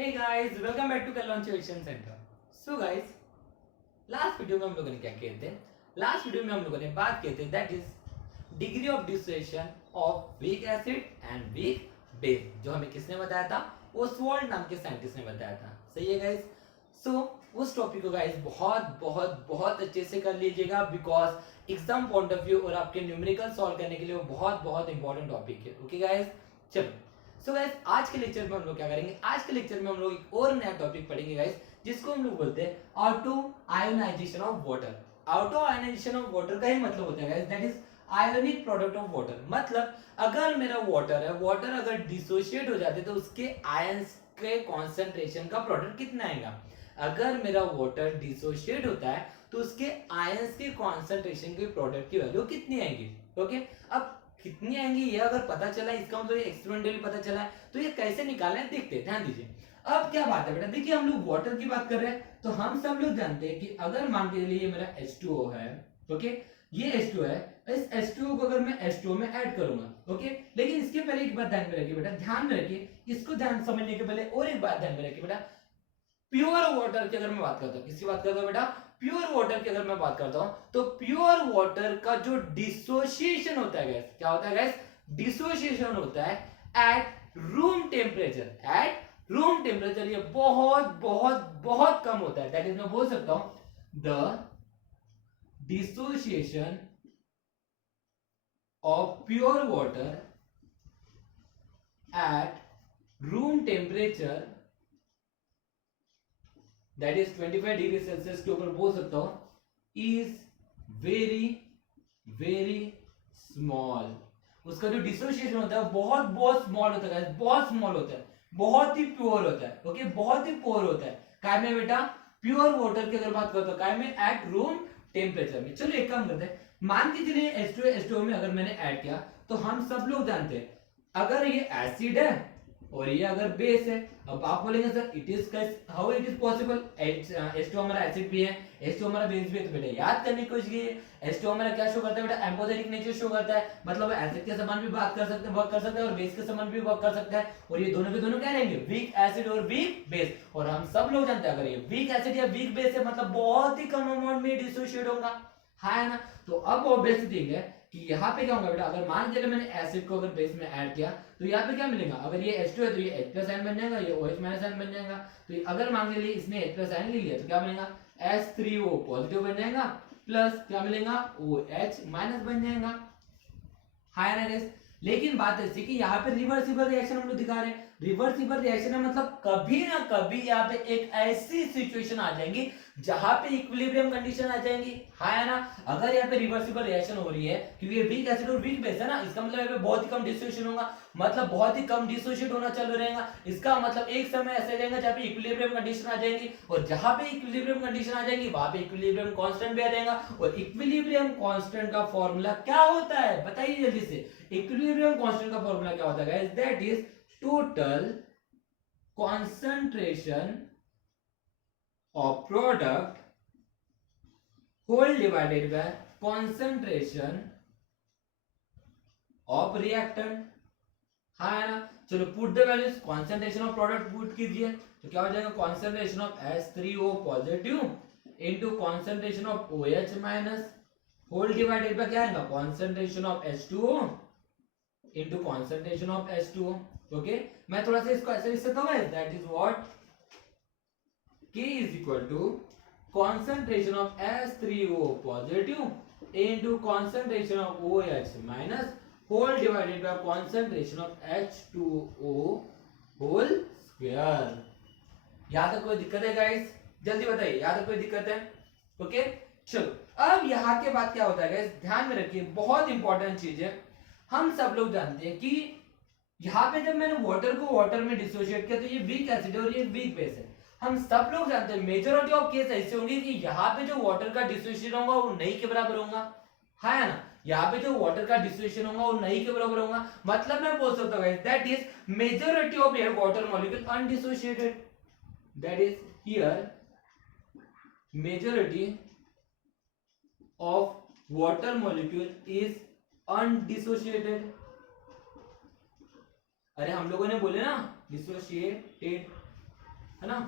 Hey guys, welcome back to Kalonchation Center. So guys, last video में हम लोगों ने क्या किए थे? लास्ट वीडियो में हम लोगों ने बात किए थे that is degree of dissociation of weak acid and weak base, जो हमें किसने बताया था? ओसवाल्ड नाम के साइंटिस्ट ने बताया था. सही है गाइस? सो उस टॉपिक को गाइस बहुत बहुत बहुत अच्छे से कर लीजिएगा because exam point of view और आपके न्यूमेरिकल सॉल्व करने के लिए वो बहुत बहुत इंपॉर्टेंट टॉपिक है. ओके गाइस, चलो. सो गाइस, आज के लेक्चर में हम लोग क्या करेंगे? आज के लेक्चर में हम लोग एक और नया टॉपिक पढ़ेंगे गाइस, जिसको हम लोग बोलते हैं auto ionisation of water. Auto ionisation of water का ही मतलब होता है guys that is ionic product of water. मतलब अगर मेरा वाटर है, वाटर अगर डिसोशिएट हो जाते तो उसके आयंस के कॉन्सेंट्रेशन का प्रोडक्ट कितना आएगा? अगर मेरा वाटर डिसोशिएट होता है तो उसके आयंस के कॉन्सेंट्रेशन के प्रोडक्ट की वैल्यू कितनी आएगी? ओके, अब कितनी आएंगी ये अगर पता चला, इसका मतलब एक्सपेरिमेंटली पता चला है, तो ये कैसे निकालना है देखते हैं. ध्यान दीजिए. अब क्या बात है बेटा, देखिए हम लोग वाटर की बात कर रहे हैं तो हम सब लोग जानते हैं कि अगर मान के चलिए मेरा H2O है, ओके, ये H2O है, इस H2O को अगर मैं H2O में ऐड करूंगा, ओके, लेकिन इसके पहले एक बात ध्यान में रखिए बेटा, ध्यान में रखिए, इसको ध्यान समझने के पहले और एक बात ध्यान में रखिए बेटा. प्योर वाटर की अगर मैं बात करता हूं, किसकी बात करता हूं बेटा? प्योर वाटर की अगर मैं बात करता हूं तो प्योर वाटर का जो डिसोसिएशन होता है गैस, क्या होता है गैस? डिसोसिएशन होता है at room temperature. At room temperature ये बहुत बहुत बहुत कम होता है. दैट इज मैं बोल सकता हूं the dissociation of pure water at room temperature that is 25 degree Celsius के ऊपर बोल सकता हूं इज वेरी वेरी स्मॉल. उसका जो डिसोसिएशन होता है बहुत बहुत स्मॉल होता है, बहुत स्मॉल होता है, बहुत ही प्योर होता है. ओके, बहुत ही प्योर होता है. काय में बेटा? प्योर वाटर की अगर बात करते हो काय में? एट रूम टेम्परेचर में. चलो एक काम करते हैं, मान के चलिए H2O में अगर मैंने ऐड किया तो हम सब लोग जानते हैं अगर ये एसिड है और ये अगर बेस है, अब आप बोलेंगे sir it is how it is possible? H2 हमारा एसिड भी है, H2 हमारा बेस भी है, तो बेटा याद करने की कोशिश कीजिए. H2 हमारा क्या शो करता है बेटा? एम्फोटेरिक नेचर शो करता है, मतलब एसिड के समान भी बात कर सकते हैं, वर्क कर सकता है, और बेस के समान भी वर्क कर सकता है. और ये दोनों के दोनों क्या रहेंगे? वीक एसिड और वीक बेस. और हम सब लोग जानते हैं अगर ये वीक एसिड या वीक बेस है मतलब बहुत ही कम अमाउंट में डिसोशिएट होगा, है ना? तो अब ऑब्वियस थिंग है कि यहाँ पे क्या होगा बेटा, अगर मान के मैंने एसिड को अगर बेस में ऐड किया तो यहाँ पे क्या मिलेगा? अगर ये H2 है तो ये H+ आयन बन जाएगा, ये OH- आयन बन जाएगा. तो अगर मान के लिए इसने H+ आयन ले लिया तो क्या बनेगा? H3O पॉजिटिव बन जाएगा, प्लस क्या मिलेगा? OH- बन जाएगा. Higher NS. लेकिन बात ऐसी कि यहाँ पे रिवर्सिबल रिएक्शन हम लोग दिखा रहे हैं. रिवर्सिबल रिएक्शन है मतलब कभी ना कभी यहाँ पे एक ऐसी सिचुएशन आ जाएंगी जहां पे इक्विलिब्रियम कंडीशन आ जाएंगी, है ना? अगर यहाँ पे रिवर्सिबल रिएक्शन हो रही है क्योंकि ये वीक एसिड और वीक बेस है ना, इसका मतलब यहाँ पे बहुत ही कम डिसोसिएशन होगा, मतलब बहुत ही कम डिसोसिएट होना चालू रहेगा. इसका मतलब एक समय ऐसे रहेगा जहां पे इक्विलिब्रियम कंडीशन आ जाएंगी, और जहां पे इक्विलिब्रियम कंडीशन आ जाएंगी वहां पे इक्विलिब्रियम कांस्टेंट भी आ जाएगा. और इक्विलिब्रियम कांस्टेंट का फॉर्मूला क्या होता है बताइए जल्दी से? इक्विलिब्रियम कांस्टेंट का फॉर्मूला क्या होता है guys? That is total concentration of product whole divided by concentration of reactant. हाँ ना? चलो put the values. concentration of product put कीजिए तो क्या हो जाएगा? concentration of H3O positive into concentration of OH minus whole divided by क्या आएगा? concentration of H2O into concentration of H2O. Okay, मैं थोड़ा सा इसको ऐसे लिख सकता हूँ. That is what K is equal to concentration of H3O positive into concentration of OH minus whole divided by concentration of H2O whole square. यहाँ तक कोई दिक्कत है गाइस? जल्दी बताइए, यहाँ तक कोई दिक्कत है? ओके, चलो. अब यहाँ के बाद क्या होता है गाइस, ध्यान में रखिए, बहुत इंपॉर्टेंट चीज है. हम सब लोग जानते हैं कि यहाँ पे जब मैंने वाटर को वाटर में डिसोशिएट किया तो ये वीक एसिड है और ये वीक बेस है. हम सब लोग जानते हैं मेजॉरिटी ऑफ केस ऐसे होंगे कि यहाँ पे जो वाटर का डिसोसिएशन होगा वो नहीं के बराबर होगा, है ना? यहाँ पे जो वाटर का डिसोसिएशन होगा वो नहीं के बराबर होगा. मतलब मैं बोल सकता हूँ that is majority of air water molecule undissociated. That is here majority of water molecule is undissociated. अरे हम लोगों ने बोले ना डिसोशिएटेड. है ना।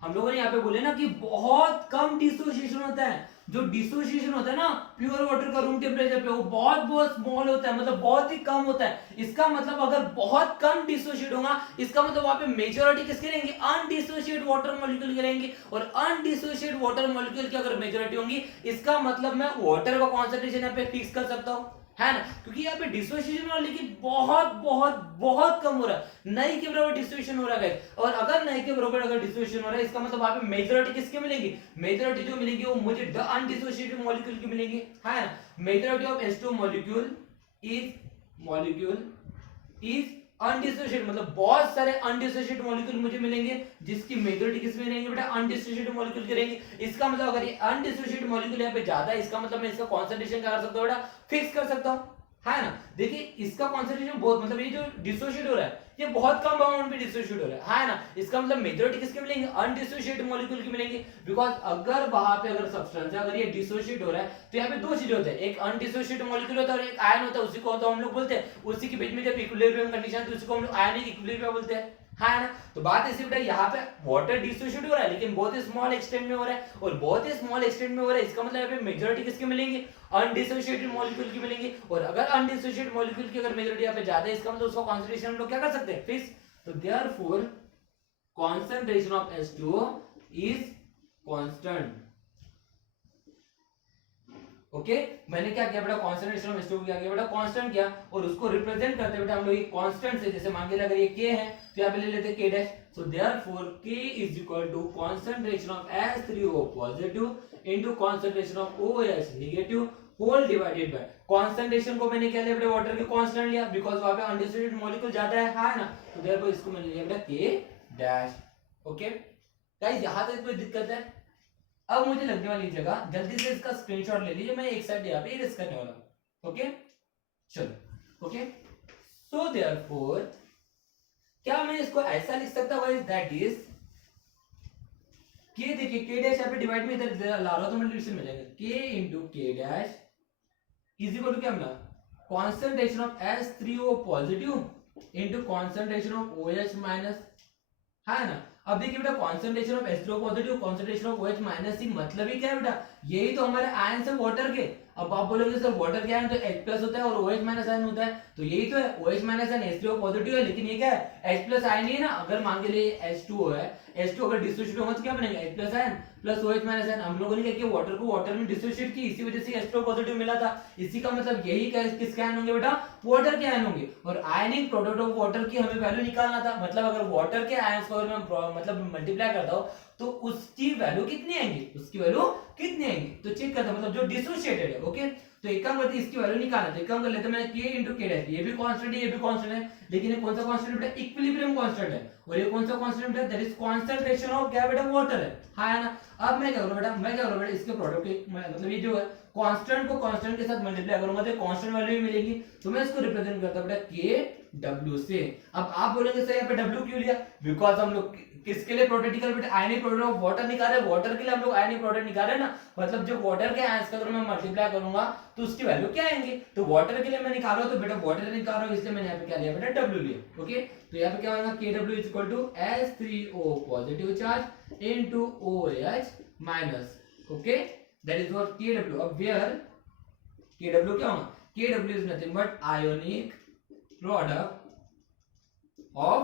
हम लोगों ने यहाँ पे बोले ना कि बहुत कम डिसोसिएशन होता है। जो डिसोसिएशन होता है ना प्योर वाटर का रूम टेम्परेचर पे, वो बहुत बहुत स्मॉल होता है, मतलब बहुत ही कम होता है। इसका मतलब अगर बहुत कम डिसोसिएट होगा, इसका मतलब वहां पे मेजॉरिटी किसके रहेंगे, अनडिसोसिएट वाटर मॉलिक्यूल के रहेंगे। और अनडिसोसिएट वाटर मॉलिक्यूल की अगर मेजॉरिटी होंगी, इसका मतलब मैं वाटर का कॉन्सेंट्रेशन यहाँ पे फिक्स कर सकता हूँ, है ना। क्योंकि यहाँ पे डिसोसिएशन हो रहा है लेकिन बहुत बहुत बहुत कम हो रहा है, नहीं के बराबर डिसोसिएशन हो रहा है। और अगर नहीं के बराबर अगर डिसोसिएशन हो रहा है, इसका मतलब वहां पे मेजॉरिटी किसके मिलेगी, मेजॉरिटी जो मिलेगी वो मुझे अनडिसोसिएटेड मॉलिक्यूल की मिलेगी, है ना। Majority of H2 molecule is undissociated, मतलब बहुत सारे अनडिसोसिएटेड मॉलिक्यूल मुझे मिलेंगे, जिसकी मेजॉरिटी किसमें रहेंगे बेटा, अनडिसोसिएटेड मॉलिक्यूल के रहेंगे। इसका मतलब अगर ये अनडिसोसिएटेड मॉलिक्यूल यहाँ पे ज्यादा है, इसका मतलब मैं इसका कॉन्सेंट्रेशन क्या कर सकता हूँ बेटा, फिक्स कर सकता हूँ, है ना। देखिए इसका कॉन्सेंट्रेशन बहुत, मतलब ये जो डिसोसिएट हो रहा है ये बहुत कम अमाउंट में डिसोसिएट हो रहा है ना। इसका मतलब मेजॉरिटी किसके मिलेंगे, अनडिसोसिएटेड मॉलिक्यूल की मिलेंगे। बिकॉज अगर वहां पे अगर सब्सटेंस है, अगर ये डिसोसिएट हो रहा है, तो यहाँ पे दो चीजें होते हैं, एक अनडिसोसिएटेड मॉलिक्यूल होता है और एक आयन होता है। उसी को तो हम लोग बोलते हैं, उसी के बीच में जब इक्विलिब्रियम कंडीशन है तो उसी को हम लोग आयनिक इक्विलिब्रियम बोलते हैं, है ना। तो बात ऐसी बेटा, यहाँ पे वाटर डिसोसिएट हो रहा है लेकिन बहुत ही स्मॉल एक्सटेंट में हो रहा है, और बहुत ही स्मॉल एक्सटेंट में हो रहा है। इसका मतलब यहाँ पे मेजॉरिटी किसके मिलेंगे, अनडिसोसिएटेड मॉलिक्यूल की मिलेंगे। और अगर अनडिसोसिएटेड मॉलिक्यूल की अगर मेजॉरिटी यहाँ पे ज्यादा है, इसका मतलब उसका कॉन्सेंट्रेशन हम लोग क्या कर सकते हैं, फिक्स। तो therefore concentration of H2O is constant। Okay मैंने क्या किया बेटा, कॉन्सेंट्रेशन ऑफ H2O क्या किया बेटा, कांस्टेंट किया, और उसको रिप्रेजेंट करते बेटा हम लोग ये कांस्टेंट से, जैसे मान के अगर ये K है तो यहाँ पे ले लेते K dash. So therefore K is equal to concentration of H3O positive into concentration of OH negative whole divided by concentration को मैंने क्या लिया बेटा, वाटर की कांस्टेंट लिया, बिकॉज़ वहां पे अनडिसोसिएटेड मॉलिक्यूल ज्यादा है ना। तो देयरफॉर इसको मैंने लिया बेटा K डैश। ओके गाइस यहां तक कोई दिक्कत है। अब मुझे लगने वाली जगह जल्दी से इसका स्क्रीनशॉट ले लीजिए, मैं एक साइड यहाँ पे इरेज करने वाला हूं। ओके चलो ओके। सो देयरफॉर क्या मैं इसको ऐसा लिख सकता हूं गाइस, दैट इज के, देखिए के डैश यहाँ पे डिवाइड में इधर ला रहा हूं तो मल्टीप्लिकेशन में जाएगा, के इंटू के डैश इज इक्वल टू क्या मिला, concentration of H3O positive into concentration of OH minus, है ना। अब देखिए बेटा concentration of H2O positive concentration of OH minus ही मतलब ही क्या है बेटा, यही तो हमारे आयन है वाटर के। अब आप बोलोगे सर वाटर के आयन तो H प्लस होता है और OH माइनस आयन होता है, तो यही तो है, OH minus ion H3O positive है, लेकिन ये क्या है, H प्लस आयन ही है ना। अगर मान के लिए H2O है, H2 अगर डिसोसिएट होगा तो क्या बनेगा, H plus ion plus OH minus ion. हम लोगों ने क्या किया, वाटर को वाटर में डिसोसिएट की, इसी वजह से H2O पॉजिटिव मिला था। इसी का मतलब यही किसके आयन होंगे बेटा, वाटर के आयन होंगे। और आयनिक प्रोडक्ट ऑफ वाटर की हमें वैल्यू निकालना था, मतलब अगर वाटर के आयंस को अगर मैं मतलब मल्टीप्लाई करता हूं तो उसकी वैल्यू कितनी आएंगी, उसकी वैल्यू कितनी आएंगी, तो चेक करता मतलब जो डिसोसिएटेड है। ओके तो एक काम करते हैं, इसकी वैल्यू निकालना, तो एक काम कर लेते हैं, मैंने K इंटू K डैश, ये भी कांस्टेंट है ये भी कांस्टेंट है, लेकिन ये कौन सा कांस्टेंट बेटा, इक्विलिब्रियम कांस्टेंट है। और ये कौन सा कांस्टेंट है, दैट इज कांसंट्रेशन ऑफ क्या बेटा, वाटर है, हाँ ना। अब मैं क्या करूं बेटा, मैं क्या करूं बेटा, इसके प्रोडक्ट मतलब ये जो है कांस्टेंट को कांस्टेंट के साथ मल्टीप्लाई करूंगा तो कांस्टेंट वैल्यू भी मिलेगी, तो मैं इसको रिप्रेजेंट करता हूं बेटा KW से। अब आप बोलेंगे सर यहाँ पे W क्यों लिया, बिकॉज हम लोग किसके लिए प्रोडक्ट निकाल बेटा, आयनिक प्रोडक्ट ऑफ वाटर निकाल रहे हैं, वाटर के लिए हम लोग आयनिक प्रोडक्ट निकाल रहे हैं ना, मतलब जो वाटर के आयंस का अगर मैं मल्टीप्लाई करूंगा तो उसकी वैल्यू क्या आएंगे, तो वाटर के लिए मैं निकाल रहा हूं तो बेटा वाटर निकाल रहा हूं, इसलिए मैंने यहाँ पे क्या लिया बेटा, W लिया। ओके तो यहाँ पे क्या होगा, KW is equal to H3O positive charge into OH minus. Okay that is what KW। अब वेयर KW क्या होगा, KW is nothing but ionic product of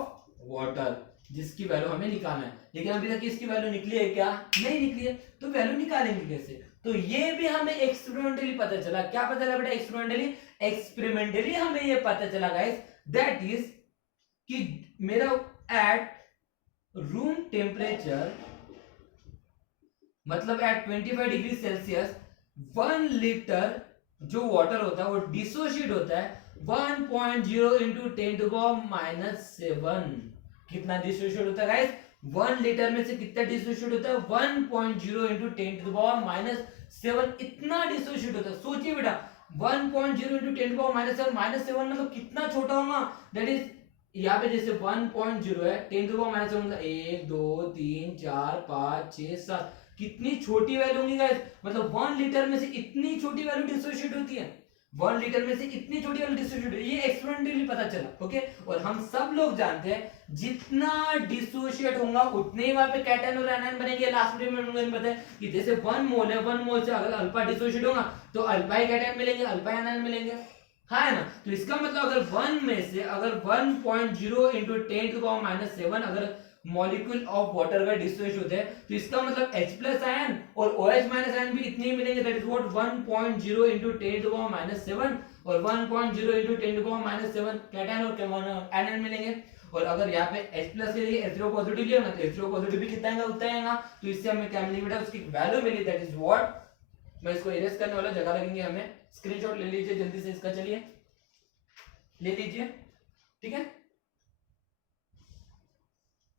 water, जिसकी वैल्यू हमें निकालना है। लेकिन अभी तक इसकी वैल्यू निकली है क्या, नहीं निकली है, तो वैल्यू निकालेंगे कैसे, तो ये भी हमें एक्सपेरिमेंटली पता चला। क्या पता चला बेटा, एक्सपेरिमेंटली हमें ये पता चला गाइस, दैट इज कि मेरा एट रूम टेम्परेचर मतलब एट 25 डिग्री सेल्सियस 1 लीटर जो वाटर होता है वो डिसोशिएट होता है 1.0 इंटू 10⁻⁷। कितना डिसोशिएट होता है गाइस, 1 लीटर में से कितना डिसोशिएट होता है, 1.0 इंटू 10⁻⁷। इतना डिसोशिएट होता है। सोचिए बेटा 1.0 इंटू 10⁻⁷ मतलब कितना छोटा होगा, दैट इज यहाँ पे जैसे 1.0 है, 10⁻⁷ मतलब 1 2 3 4 5 6 7, कितनी छोटी वैल्यू होगी गाइस, मतलब 1 लीटर में से इतनी छोटी वैल्यू डिसोशिएट होती है। 1 लीटर में से इतनी छोटी वाली डिसोसिएट, ये एक्सपेरिमेंटली पता चला। ओके, और हम सब लोग जानते हैं जितना डिसोसिएट होगा उतने ही वहां पे कैटायन और एनायन बनेंगे। लास्ट वीडियो में मैंने बताया कि जैसे 1 मोल है, 1 मोल से अगर अल्फा डिसोसिएट होगा तो अल्फा ही कैटायन मिलेंगे, अल्फा एनायन मिलेंगे, है ना। तो इसका मतलब अगर 1 में से अगर 1.0 into 10⁻⁷ अगर मॉलिक्यूल ऑफ वाटर का डिसोसिएट होते हैं तो इसका मतलब H प्लस आयन और OH माइनस आयन भी इतने ही मिलेंगे, दैट इज व्हाट 1.0 into 10⁻⁷ और 1.0 into 10⁻⁷ कैटायन और एनायन मिलेंगे। और अगर यहाँ पे H प्लस के लिए H0 पॉजिटिव लिया ना तो H0 पॉजिटिव भी कितना आएगा, उतना आएगा। तो इससे हमें क्या मिलेगा बेटा, उसकी वैल्यू मिली, दैट इज व्हाट, मैं इसको इरेज करने वाला, जगह लगेंगे हमें, स्क्रीनशॉट ले लीजिए जल्दी से इसका, चलिए ले लीजिए, ठीक है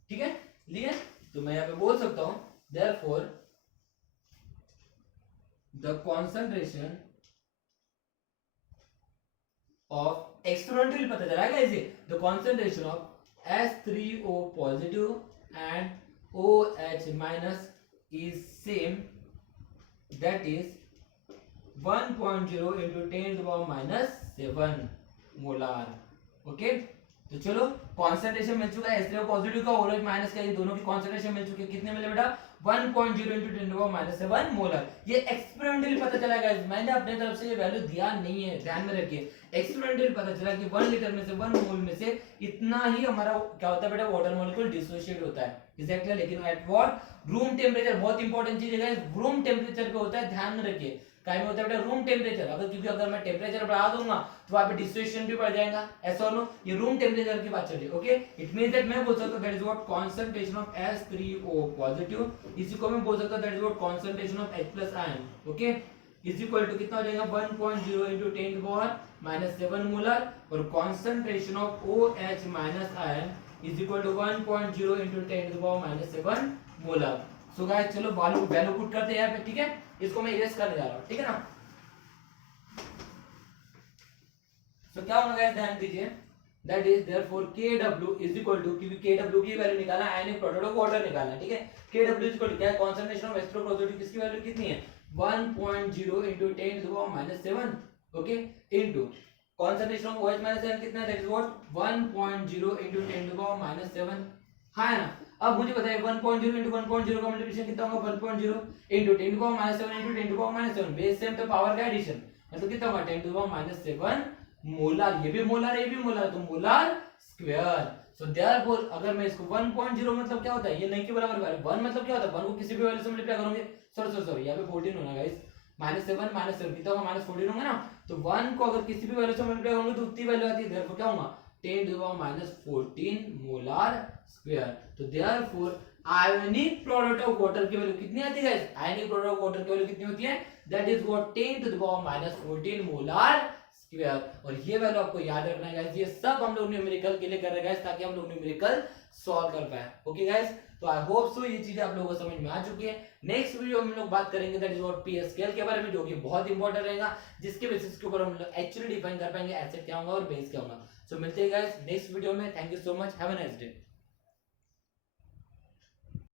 ठीक है, लिए। तो मैं यहां पे बोल सकता हूं therefore the concentration of experimentally पता चला है इसे, the concentration of H3O positive and OH minus is same, that is 1.0 into 10⁻⁷ molar. Okay, तो चलो कॉन्सेंट्रेशन मिल चुका है H3O पॉजिटिव का और OH माइनस का, ये दोनों की कॉन्सेंट्रेशन मिल चुकी है, कितने मिले बेटा 1.0 into 10⁻⁷ मोलर। ये एक्सपेरिमेंटली पता चला गाइस, मैंने अपने तरफ से ये वैल्यू दिया नहीं है, ध्यान में रखिए। एक्सपेरिमेंटली पता चला कि 1 लीटर में से 1 मोल में से इतना ही हमारा क्या होता है बेटा, वाटर मॉलिक्यूल डिसोसिएट होता है, एग्जैक्टली। लेकिन एट व्हाट, रूम टेम्परेचर, बहुत इंपॉर्टेंट चीज है गाइस, रूम टेम्परेचर पे होता है, ध्यान में रखिए। काय में होता है बेटा, रूम टेम्परेचर। अगर क्योंकि अगर मैं टेम्परेचर बढ़ा दूंगा तो वहां पे डिसोसिएशन भी बढ़ जाएगा, ऐसा और नो, ये रूम टेम्परेचर की बात चल रही है। ओके, इट मींस दैट मैं बोल सकता हूं that is what concentration of H3O positive, इसी को मैं बोल सकता हूं that is what concentration of H plus ion. Okay, is equal to कितना हो जाएगा 1.0 into 10⁻⁷ मोलर, और concentration of OH minus ion is equal to 1.0 into 10⁻⁷ molar. So guys चलो वैल्यू पुट करते हैं यहाँ पे, ठीक है, इसको मैं इरेज करने जा रहा हूं, ठीक है ना। तो क्या होगा गाइस, ध्यान दीजिए, that is therefore Kw is equal to, क्योंकि Kw की वैल्यू निकालना है, आयनिक प्रोडक्ट ऑफ वाटर निकालना है, ठीक है। Kw इज इक्वल टू क्या है, कंसंट्रेशन ऑफ H2O पॉजिटिव, किसकी वैल्यू कितनी है 1.0 into 10⁻⁷, okay, into concentration of OH minus ion कितना है, दैट इज व्हाट 1.0 into 10⁻⁷, है ना। अब मुझे बताइए 1.0 into 1.0 का मल्टीप्लिकेशन कितना होगा, 1.0 into 10⁻⁷ into 10⁻⁷, बेस सेम तो पावर का एडिशन, मतलब कितना होगा 10⁻⁷ मोलार। ये भी मोलार है, ये भी मोलार, तो मोलार स्क्वायर। सो देयरफॉर अगर मैं इसको 1.0 मतलब क्या होता है, ये नहीं के बराबर वैल्यू, 1 मतलब क्या होता है, 1 को किसी भी वैल्यू से मल्टीप्लाई करोगे, सॉरी यहाँ पे 14 होना गाइस, -7 कितना होगा, -14 होगा ना। तो 1 को अगर किसी भी वैल्यू से मल्टीप्लाई करोगे तो उतनी वैल्यू आती है, देयरफॉर क्या होगा 10⁻14 मोलार स्क्वायर। तो therefore ionic product of water की वैल्यू कितनी आती है guys, ionic product of water की वैल्यू कितनी होती है, that is what 10⁻14 molar square. और ये वैल्यू आपको याद रखना है गाइस, ये सब हम लोग न्यूमेरिकल के लिए कर रहे हैं गाइस, ताकि हम लोग न्यूमेरिकल सॉल्व कर पाए। ओके गाइस, तो आई होप सो ये चीजें आप लोगों को समझ में आ चुकी है। नेक्स्ट वीडियो में हम लोग बात करेंगे that is what P scale के बारे में, जो कि बहुत इंपॉर्टेंट रहेगा, जिसके बेसिस के ऊपर हम लोग एक्चुअली डिफाइन कर पाएंगे एसिड क्या होगा और बेस क्या होगा। सो मिलते हैं गाइस नेक्स्ट वीडियो में, thank you so much, have a nice day.